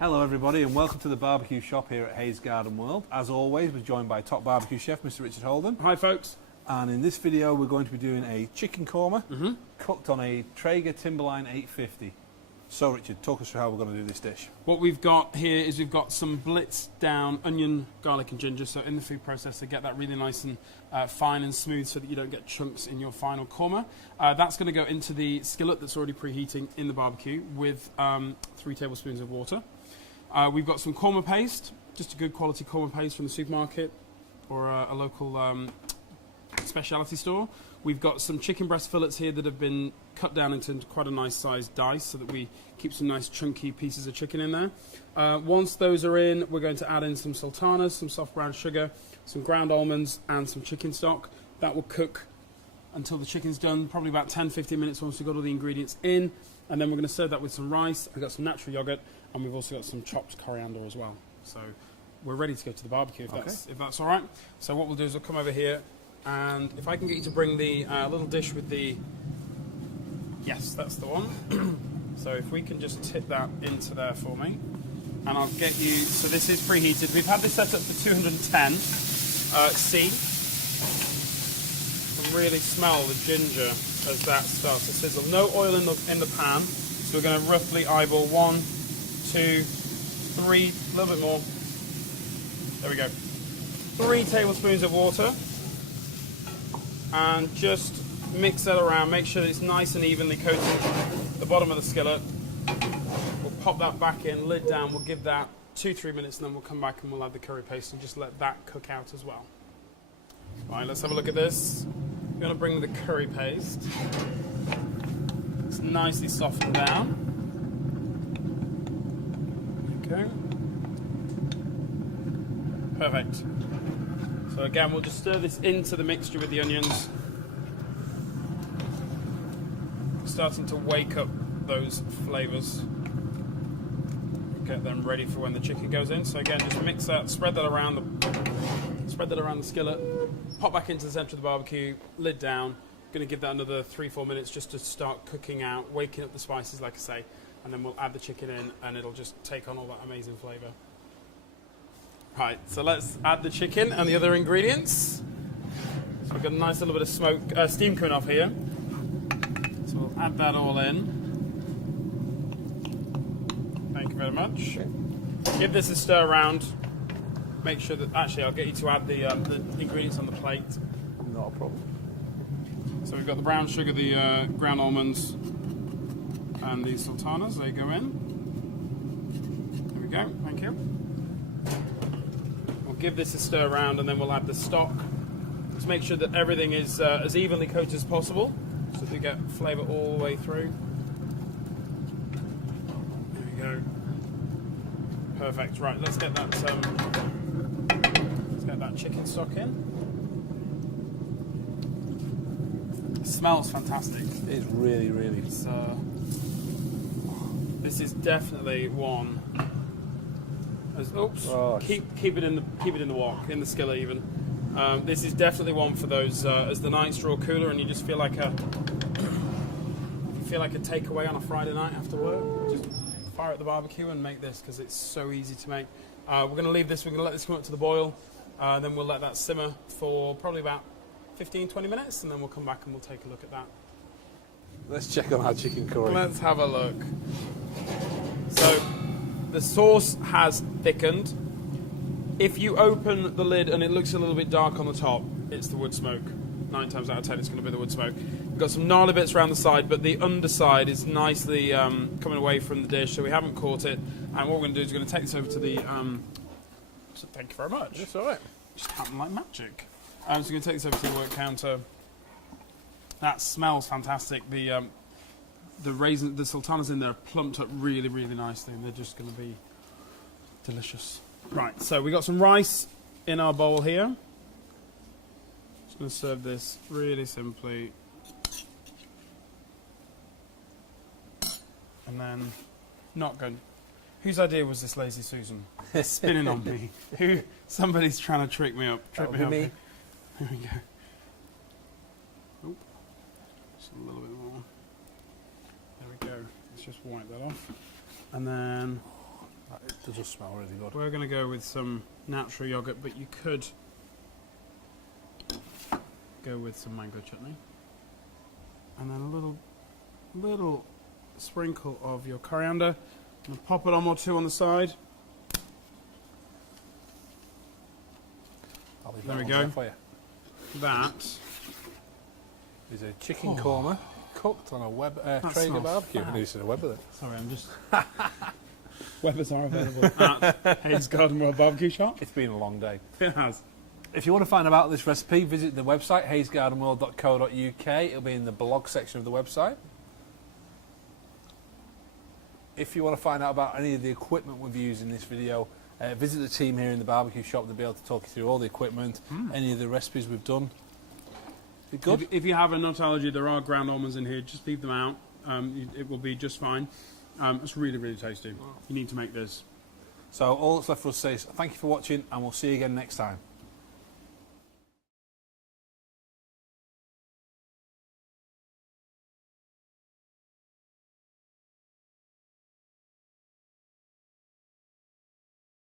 Hello everybody and welcome to the barbecue shop here at Hayes Garden World. As always, we're joined by top barbecue chef Mr. Richard Holden. Hi folks. And in this video we're going to be doing a chicken korma cooked on a Traeger Timberline 850. So Richard, talk us through how we're going to do this dish. What we've got here is we've got some Blitz down onion, garlic and ginger, so in the food processor get that really nice and fine and smooth so that you don't get chunks in your final korma. That's going to go into the skillet that's already preheating in the barbecue with 3 tablespoons of water. We've got some korma paste, just a good quality korma paste from the supermarket or a local specialty store. We've got some chicken breast fillets here that have been cut down into quite a nice sized dice so that we keep some nice chunky pieces of chicken in there. Once those are in, we're going to add in some sultanas, some soft brown sugar, some ground almonds and some chicken stock. That will cook until the chicken's done, probably about 10-15 minutes once we've got all the ingredients in. And then we're going to serve that with some rice. I've got some natural yogurt and we've also got some chopped coriander as well. So we're ready to go to the barbecue if that's all right. So what we'll do is we'll come over here. And if I can get you to bring the little dish with the... Yes, that's the one. So if we can just tip that into there for me. And I'll get you... So this is preheated. We've had this set up for 210 C. You can really smell the ginger as that starts to sizzle. No oil in the pan. So we're going to roughly eyeball 1, 2, 3, a little bit more. There we go. 3 tablespoons of water. And just mix that around, make sure that it's nice and evenly coated the bottom of the skillet. We'll pop that back in, lid down, we'll give that 2-3 minutes and then we'll come back and we'll add the curry paste and just let that cook out as well. Right, let's have a look at this. We're going to bring the curry paste. It's nicely softened down. Okay. Perfect. So again, we'll just stir this into the mixture with the onions. Starting to wake up those flavours. Get them ready for when the chicken goes in. So again, just mix that, spread that around the skillet. Pop back into the centre of the barbecue, lid down. Going to give that another 3-4 minutes just to start cooking out, waking up the spices, like I say, and then we'll add the chicken in, and it'll just take on all that amazing flavour. Right, so let's add the chicken and the other ingredients. So we've got a nice little bit of steam coming off here. So we'll add that all in. Thank you very much. Give this a stir around. Make sure that, actually I'll get you to add the ingredients on the plate. Not a problem. So we've got the brown sugar, the ground almonds and the sultanas, they go in. There we go, thank you. Give this a stir around and then we'll add the stock. Just make sure that everything is as evenly coated as possible so that we get flavour all the way through. There we go. Perfect. Right, let's get that chicken stock in. It smells fantastic. It is really, really. This is definitely one. Oops! Oh. Keep it in the wok, in the skillet even. This is definitely one for those as the nights draw cooler and you just feel like a takeaway on a Friday night after work. Just fire at the barbecue and make this because it's so easy to make. We're going to leave this. We're going to let this come up to the boil. Then we'll let that simmer for probably about 15-20 minutes, and then we'll come back and we'll take a look at that. Let's check on our chicken curry. Let's have a look. So. The sauce has thickened. If you open the lid and it looks a little bit dark on the top, it's the wood smoke. 9 times out of 10 it's going to be the wood smoke. We've got some gnarly bits around the side, but the underside is nicely coming away from the dish, so we haven't caught it. And what we're going to do is we're going to take this over to the... so thank you very much. That's all right. Just happened like magic. So we're going to take this over to the work counter. That smells fantastic. The sultanas in there are plumped up really, really nicely, and they're just going to be delicious. Right, so we got some rice in our bowl here. Just going to serve this really simply. And then, not good. Whose idea was this, Lazy Susan? It's spinning on me. Somebody's trying to trick me up. That'll be me. Here we go. Oop. Just a little bit more. There we go. Let's just wipe that off. And then It does smell really good. We're going to go with some natural yogurt, but you could go with some mango chutney. And then a little sprinkle of your coriander. And pop it on or two on the side. I'll leave There that we on go. for you. That Is a chicken korma cooked on a Traeger smells barbecue. fab. I used to Weber there. Sorry, I'm just. Webbers are available at Hayes Garden World Barbecue Shop. It's been a long day. It has. If you want to find out about this recipe, visit the website haysgardenworld.co.uk. It'll be in the blog section of the website. If you want to find out about any of the equipment we've used in this video, visit the team here in the barbecue shop. They'll be able to talk you through all the equipment, any of the recipes we've done. Be good. If you have a nut allergy, there are ground almonds in here. Just leave them out. It will be just fine. It's really, really tasty. You need to make this. So all that's left for us to say is thank you for watching, and we'll see you again next time.